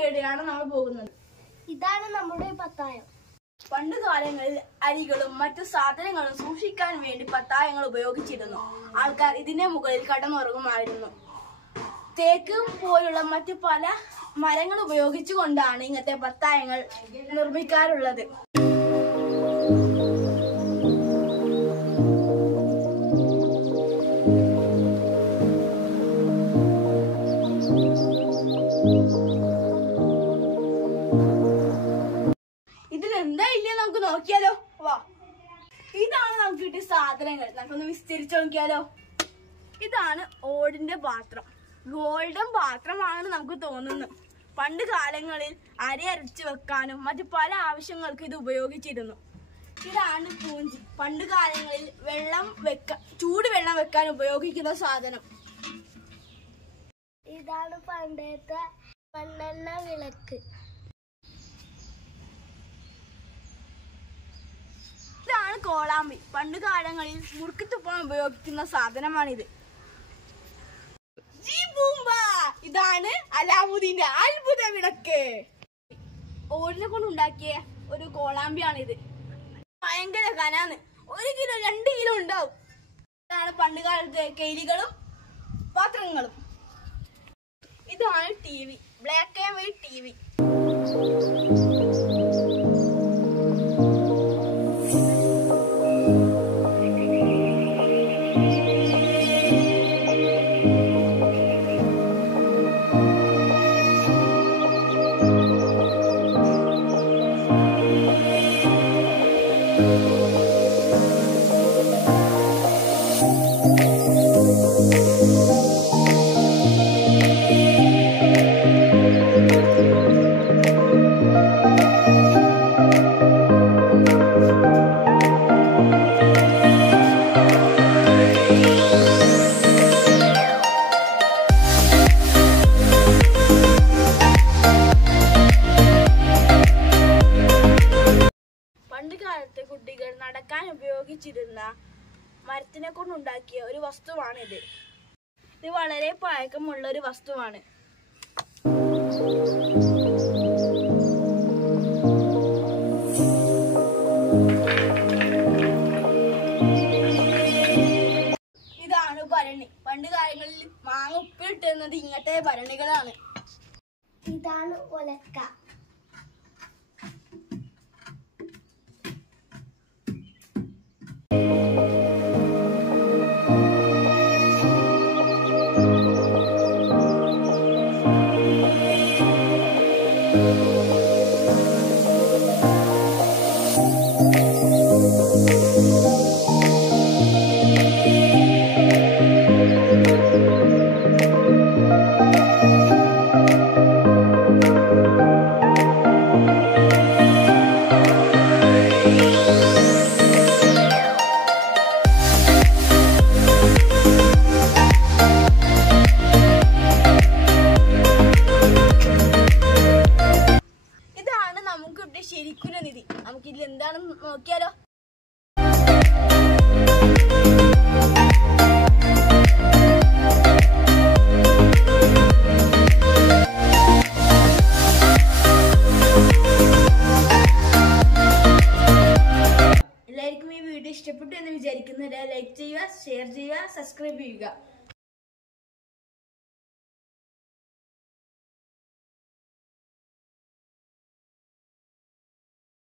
തേടിയാണ് നമ്മൾ പോകുന്നത്. ഇതാണ് നമ്മുടെ പത്തായം. പണ്ട് കാലങ്ങളിൽ അരികളും മറ്റു സാധനങ്ങളും സൂക്ഷിക്കാൻ വേണ്ടി പത്തായങ്ങൾ ഉപയോഗിച്ചിരുന്നു. ആൾക്കാർ ഇതിന്റെ മുകളിൽ കടന്നുറങ്ങുമായിരുന്നു. തേക്ക് പോലുള്ള മറ്റു പല മരങ്ങൾ ഉപയോഗിച്ചുകൊണ്ടാണ് ഇങ്ങനത്തെ പത്തായങ്ങൾ നിർമ്മിക്കാറുള്ളത്. ഇതിലെന്താ ഇല്ലേ നമുക്ക് നോക്കിയാലോ? വാ, ഇതാണ് നമുക്ക് കിട്ടിയ സാധനങ്ങൾ. നമുക്കൊന്ന് വിസ്തരിച്ചു നോക്കിയാലോ? ഇതാണ് ഓടിന്റെ പാത്രം. ഗോൾഡൻ പാത്രമാണെന്ന് നമുക്ക് തോന്നുന്നു. പണ്ട് കാലങ്ങളിൽ അരി അരച്ചു വെക്കാനും മറ്റു പല ആവശ്യങ്ങൾക്ക് ഇത് ഉപയോഗിച്ചിരുന്നു. ഇതാണ് പൂഞ്ചി. പണ്ട് കാലങ്ങളിൽ ചൂടുവെള്ളം വെക്കാൻ ഉപയോഗിക്കുന്ന സാധനം. ഇതാണ് പണ്ടത്തെ മണ്ണെണ്ണ വിളക്ക്. ഇതാണ് കോളാമ്പി. പണ്ട് കാലങ്ങളിൽ മുറുക്കി തുപ്പാൻ ഉപയോഗിക്കുന്ന സാധനമാണിത്. ഇതാണ് അലാവുദ്ദീന്റെ അത്ഭുത വിളക്ക്. ഓടിനെ കൊണ്ടുണ്ടാക്കിയ ഒരു കോളാമ്പിയാണിത്. ഭയങ്കര കനാന്ന്. 1 കിലോ 2 കിലോ ഉണ്ടാവും. ഇതാണ് പണ്ട് കാലത്തെ കെയിലുകളും പാത്രങ്ങളും. ഇതാണ് TV, black and white TV. പണ്ടുകാലത്തെ കുട്ടികൾ നടക്കാൻ ഉപയോഗിച്ചിരുന്ന മരത്തിനെ കൊണ്ടുണ്ടാക്കിയ ഒരു വസ്തുവാണിത്. ഇത് വളരെ പഴക്കമുള്ള ഒരു വസ്തുവാണ്. ഇതാണ് ഭരണി. പണ്ട് കാലങ്ങളിൽ മാങ്ങ ഉപ്പിലിട്ടുന്നത് ഇങ്ങനത്തെ ഭരണികളാണ്. ഇതാണ് ഒലക്ക. ശരിക്കും നിധി. നമുക്ക് ഇതിൽ എന്താണെന്ന് നോക്കിയാലോ? എല്ലാവർക്കും ഈ വീഡിയോ ഇഷ്ടപ്പെട്ടു എന്ന് വിചാരിക്കുന്നത്. ലൈക്ക് ചെയ്യുക, ഷെയർ ചെയ്യുക, സബ്സ്ക്രൈബ് ചെയ്യുക.